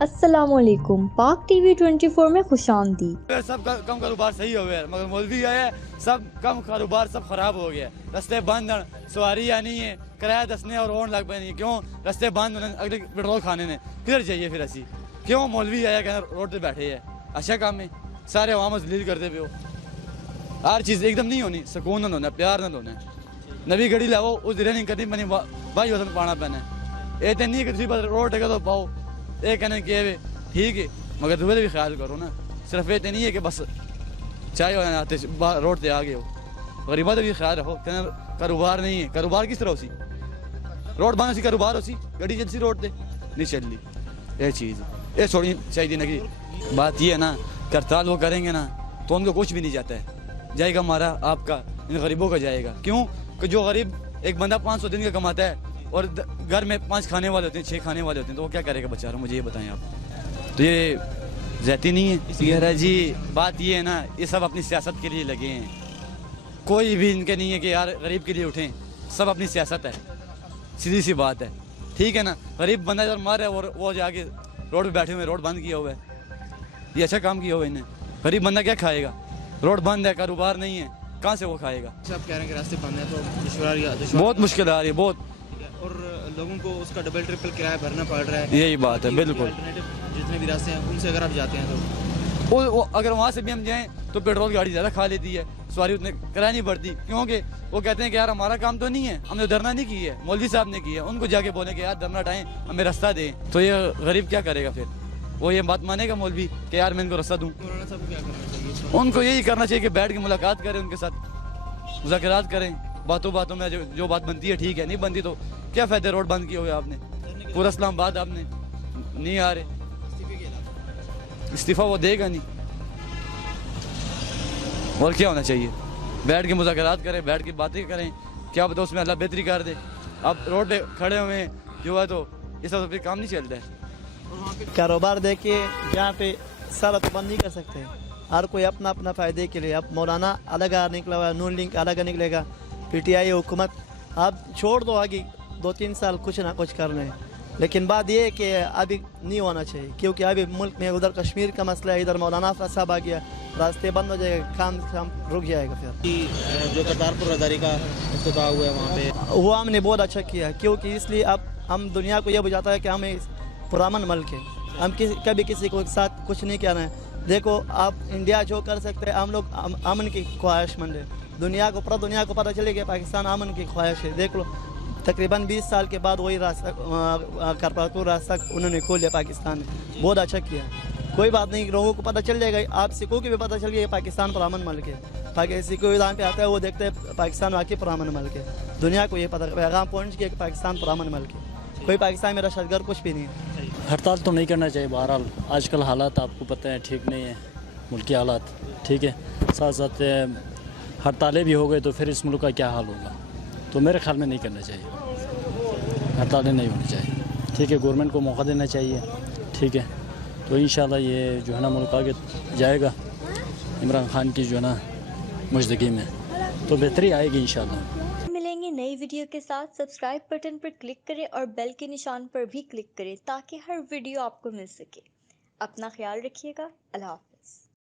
السلام علیکم، پاک ٹی وی 24 میں خوش آمدید۔ سب کم کاروبار صحیح ہو گیا مگر مولوی آیا سب کم کاروبار سب خراب ہو گیا۔ رستے بند ہیں، سواری آنی ہے، کرایہ دسنے اور اون لگ پہ کیوں رستے بند ہونے اگلے پیٹرول کھانے نے کدھر جائیے پھر اسی کیوں مولوی آیا کہ روڈ پہ بیٹھے ہے اچھا کام ہے سارے عوام ذلیل کرتے پہ ہو۔ ہر چیز ایک دم نہیں ہونی، سکون نہ ہونا، پیار نہ ہونا۔ نبی گڑی لاؤ اس دن نہیں کرنی بنی بھائی وطن پانا پہنا ہے۔ یہ نہیں کہ تھی روڈ ٹکا تو پاؤ یہ کہنے کہ ٹھیک ہے مگر دوسرے بھی خیال کرو نا، صرف یہ نہیں ہے کہ بس چاہے آتے روڈ تے آ گئے ہو، غریبوں کا بھی خیال رکھو۔ کاروبار نہیں ہے، کاروبار کس طرح ہو سی روڈ بند سی کاروبار ہو سی گاڑی چل سی روڈ تے نہیں چل لی۔ یہ چیز یہ چھوڑی چاہیے نا کہ بات یہ ہے نا کرتال وہ کریں گے نا تو ان کو کچھ بھی نہیں جاتا ہے، جائے گا ہمارا آپ کا ان غریبوں کا جائے گا۔ کیوں کہ جو غریب ایک بندہ 500 دن کا کماتا ہے اور گھر میں 5 کھانے والے ہوتے ہیں 6 کھانے والے ہوتے ہیں تو وہ کیا کرے گا بیچارہ، مجھے یہ بتائیں آپ۔ تو یہ زیادتی نہیں ہے جی، بات یہ ہے نا یہ سب اپنی سیاست کے لیے لگے ہیں، کوئی بھی ان کے نہیں ہے کہ یار غریب کے لیے اٹھیں، سب اپنی سیاست ہے، سیدھی سی بات ہے، ٹھیک ہے نا۔ غریب بندہ ادھر مر ہے اور وہ جا کے روڈ پہ بیٹھے ہوئے روڈ بند کیا ہوا ہے، یہ اچھا کام کیا ہوا ہے انہیں۔ غریب بندہ کیا کھائے گا، روڈ بند ہے، کاروبار نہیں ہے، کہاں سے وہ کھائے گا۔ آپ کہہ رہے ہیں کہ راستے بند ہیں تو دشواری بہت مشکل آ رہی ہے بہت، اور لوگوں کو اس کا ڈبل ٹرپل کرایہ بھرنا پڑ رہا ہے۔ یہی بات ہے بالکل۔ جتنے بھی راستے ہیں ان سے اگر آپ جاتے ہیں تو اگر وہاں سے بھی ہم جائیں تو پیٹرول گاڑی زیادہ کھا لیتی ہے، سواری اتنے کرایہ نہیں بڑھتی، کیونکہ وہ کہتے ہیں کہ یار ہمارا کام تو نہیں ہے، ہم نے دھرنا نہیں کی ہے، مولوی صاحب نے کی ہے، ان کو جا کے بولیں کہ یار دھرنا ہٹائیں ہمیں راستہ دیں، تو یہ غریب کیا کرے گا پھر، وہ یہ بات مانے گا مولوی کہ یار میں ان کو راستہ دوں۔ مولانا صاحب کو کیا کرنا چاہیے؟ ان کو یہی کرنا چاہیے کہ بیٹھ کے ملاقات کریں، ان کے ساتھ مذاکرات کریں، باتوں باتوں میں جو بات بنتی ہے ٹھیک ہے، نہیں بنتی تو کیا فائدہ روڈ بند کیے ہوئے آپ نے، پورا اسلام آباد آپ نے نہیں آ رہے، استعفیٰ وہ دے گا نہیں، اور کیا ہونا چاہیے، بیٹھ کے مذاکرات کریں، بیٹھ کے باتیں کریں، کیا بتا اس میں اللہ بہتری کر دے۔ اب روڈ پہ کھڑے ہوئے ہیں جو ہے تو اس طرح پہ کام نہیں چلتا ہے۔ کاروبار دیکھیے جہاں پہ سارا تو بند نہیں کر سکتے، ہر کوئی اپنا اپنا فائدے کے لیے۔ اب مولانا الگ نکلا ہوا ہے، نون لنک الگ نکلے گا، پی ٹی آئی حکومت آپ چھوڑ دو آگے 2-3 سال کچھ نہ کچھ کر لیں، لیکن بات یہ ہے کہ ابھی نہیں ہونا چاہیے، کیونکہ ابھی ملک میں ادھر کشمیر کا مسئلہ ہے، ادھر مولانا صاحب آ گیا، راستے بند ہو جائے گا، کام رک جائے گا۔ پھر جو کرتارپور رازداری کا افتتاح ہوا ہے وہاں پہ وہ ہم نے بہت اچھا کیا، کیونکہ اس لیے اب ہم دنیا کو یہ بجاتا ہے کہ ہمیں پرامن ملک ہے، ہم کبھی کسی کو ساتھ کچھ نہیں کہنا ہے۔ دیکھو آپ انڈیا جو کر سکتے ہیں، ہم لوگ امن کی خواہش مند ہے، دنیا کو پورا دنیا کو پتہ چلے کہ پاکستان امن کی خواہش ہے۔ دیکھ لو تقریباً 20 سال کے بعد وہی راستہ کرتارپور راستہ انہوں نے کھول لیا، پاکستان نے بہت اچھا کیا۔ کوئی بات نہیں، لوگوں کو پتہ چل جائے گا، آپ سکھوں کی بھی پتہ چل گیا کہ پاکستان پر امن ملک ہے، سکھوں یہاں پہ آتا ہے وہ دیکھتے ہیں پاکستان واقعی پر امن ملک ہے، دنیا کو یہ پتہ پیغام پہنچ گیا کہ پاکستان پر امن ملک ہے، کوئی پاکستان میں دہشت گرد کچھ بھی نہیں ہے۔ ہڑتال تو نہیں کرنا چاہیے، بہرحال آج کل حالات آپ کو پتہ ہے ٹھیک نہیں ہے، ملکی حالات ٹھیک ہے، ساتھ ساتھ ہڑتالیں بھی ہو گئے تو پھر اس ملک کا کیا حال ہوگا، تو میرے خیال میں نہیں کرنا چاہیے، ہڑتالیں نہیں ہونی چاہیے، ٹھیک ہے، گورنمنٹ کو موقع دینا چاہیے، ٹھیک ہے، تو انشاءاللہ یہ جو ہے نا ملک آگے جائے گا، عمران خان کی جو ہے نا مجدگی میں تو بہتری آئے گی انشاءاللہ۔ ملیں گے نئی ویڈیو کے ساتھ، سبسکرائب بٹن پر کلک کریں اور بیل کے نشان پر بھی کلک کریں تاکہ ہر ویڈیو آپ کو مل سکے۔ اپنا خیال رکھیے گا، اللہ حافظ۔